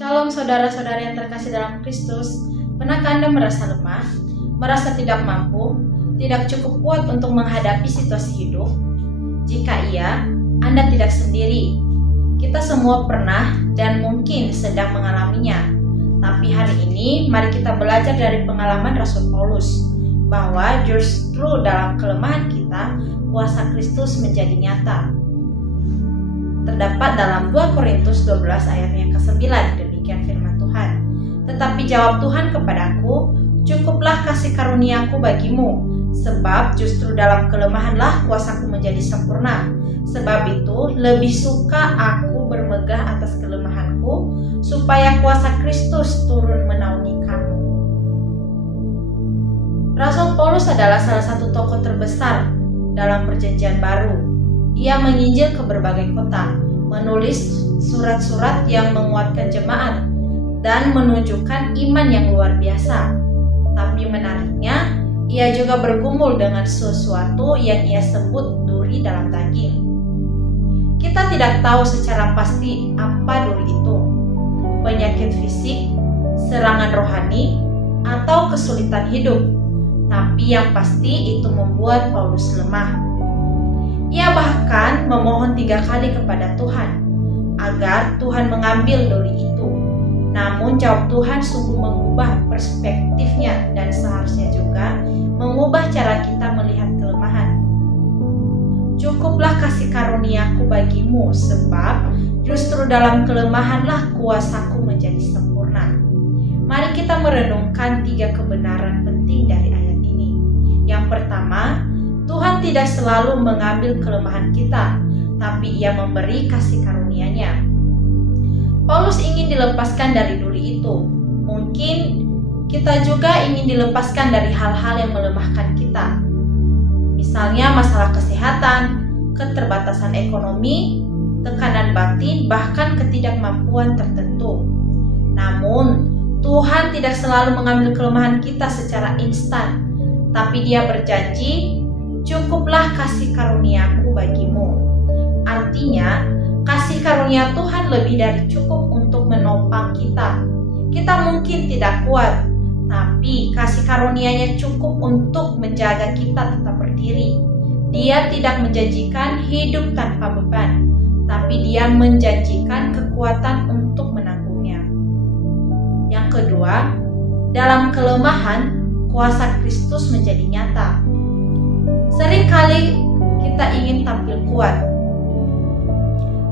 Shalom saudara-saudari yang terkasih dalam Kristus. Pernahkah Anda merasa lemah, merasa tidak mampu, tidak cukup kuat untuk menghadapi situasi hidup? Jika iya, Anda tidak sendiri. Kita semua pernah dan mungkin sedang mengalaminya. Tapi hari ini mari kita belajar dari pengalaman Rasul Paulus bahwa justru dalam kelemahan kita, kuasa Kristus menjadi nyata. Terdapat dalam 2 Korintus 12 ayat yang ke-9, demikian firman Tuhan. Tetapi jawab Tuhan kepadaku, cukuplah kasih karuniaku bagimu, sebab justru dalam kelemahanlah kuasaku menjadi sempurna. Sebab itu lebih suka aku bermegah atas kelemahanku, supaya kuasa Kristus turun menaungi kamu. Rasul Paulus adalah salah satu tokoh terbesar dalam Perjanjian Baru. Ia menginjil ke berbagai kota, menulis surat-surat yang menguatkan jemaat, dan menunjukkan iman yang luar biasa. Tapi menariknya, ia juga bergumul dengan sesuatu yang ia sebut duri dalam daging. Kita tidak tahu secara pasti apa duri itu, penyakit fisik, serangan rohani, atau kesulitan hidup. Tapi yang pasti itu membuat Paulus lemah. Ia bahkan memohon 3 kali kepada Tuhan agar Tuhan mengambil duri itu. Namun jawab Tuhan sungguh mengubah perspektifnya dan seharusnya juga mengubah cara kita melihat kelemahan. Cukuplah kasih karuniaku bagimu, sebab justru dalam kelemahanlah kuasaku menjadi sempurna. Mari kita merenungkan 3 kebenaran penting dari ayat ini. Yang pertama, Tuhan tidak selalu mengambil kelemahan kita, tapi Ia memberi kasih karunia-Nya. Paulus ingin dilepaskan dari duri itu. Mungkin kita juga ingin dilepaskan dari hal-hal yang melemahkan kita. Misalnya masalah kesehatan, keterbatasan ekonomi, tekanan batin, bahkan ketidakmampuan tertentu. Namun, Tuhan tidak selalu mengambil kelemahan kita secara instan, tapi Dia berjanji, cukuplah kasih karuniaku bagimu. Artinya, kasih karunia Tuhan lebih dari cukup untuk menopang kita. Kita mungkin tidak kuat, tapi kasih karunia-Nya cukup untuk menjaga kita tetap berdiri. Dia tidak menjanjikan hidup tanpa beban, tapi Dia menjanjikan kekuatan untuk menanggungnya. Yang kedua, dalam kelemahan, kuasa Kristus menjadi nyata. Seringkali kita ingin tampil kuat,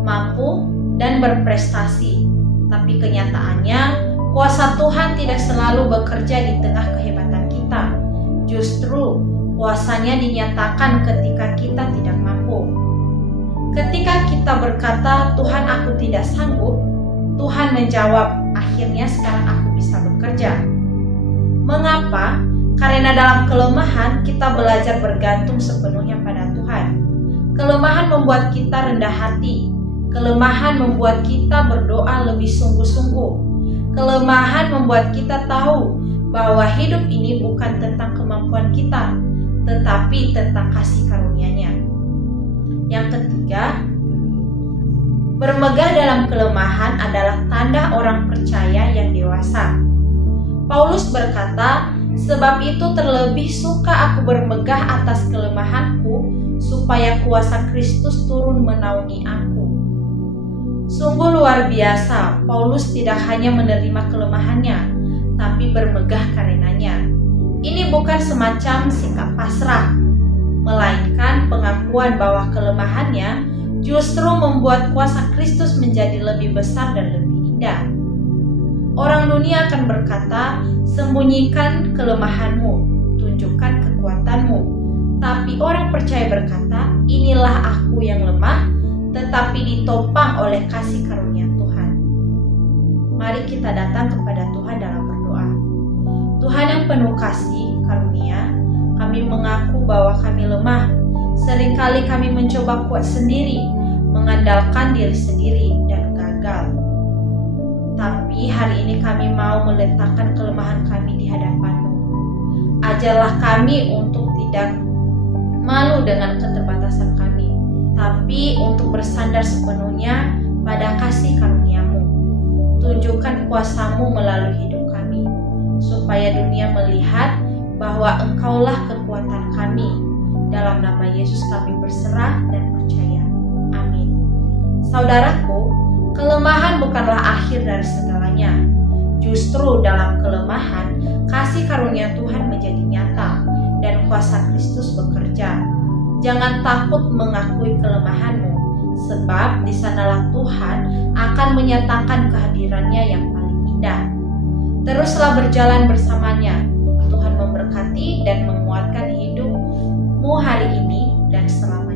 mampu, dan berprestasi. Tapi kenyataannya, kuasa Tuhan tidak selalu bekerja di tengah kehebatan kita. Justru, kuasa-Nya dinyatakan ketika kita tidak mampu. Ketika kita berkata, Tuhan aku tidak sanggup, Tuhan menjawab, akhirnya sekarang aku bisa bekerja. Mengapa? Karena dalam kelemahan kita belajar bergantung sepenuhnya pada Tuhan. Kelemahan membuat kita rendah hati. Kelemahan membuat kita berdoa lebih sungguh-sungguh. Kelemahan membuat kita tahu bahwa hidup ini bukan tentang kemampuan kita, tetapi tentang kasih karunia-Nya. Yang ketiga, bermegah dalam kelemahan adalah tanda orang percaya yang dewasa. Paulus berkata, sebab itu terlebih suka aku bermegah atas kelemahanku, supaya kuasa Kristus turun menaungi aku. Sungguh luar biasa, Paulus tidak hanya menerima kelemahannya, tapi bermegah karenanya. Ini bukan semacam sikap pasrah, melainkan pengakuan bahwa kelemahannya justru membuat kuasa Kristus menjadi lebih besar dan lebih indah. Orang dunia akan berkata, sembunyikan kelemahanmu, tunjukkan kekuatanmu. Tapi orang percaya berkata, inilah aku yang lemah, tetapi ditopang oleh kasih karunia Tuhan. Mari kita datang kepada Tuhan dalam berdoa. Tuhan yang penuh kasih karunia, kami mengaku bahwa kami lemah. Seringkali kami mencoba kuat sendiri, mengandalkan diri sendiri, dan gagal. Tapi hari ini kami mau meletakkan kelemahan kami di hadapan-Mu. Ajarlah kami untuk tidak malu dengan keterbatasan kami, tapi untuk bersandar sepenuhnya pada kasih karunia-Mu. tunjukkan kuasa-Mu melalui hidup kami, supaya dunia melihat bahwa Engkaulah kekuatan kami. Dalam nama Yesus kami berserah dan percaya. Amin. Saudaraku, kelemahan bukanlah akhir dari segalanya. Justru dalam kelemahan, kasih karunia Tuhan menjadi nyata dan kuasa Kristus bekerja. Jangan takut mengakui kelemahanmu, sebab di sanalah Tuhan akan menyatakan kehadirannya yang paling indah. Teruslah berjalan bersamanya. Tuhan memberkati dan menguatkan hidupmu hari ini dan selamanya.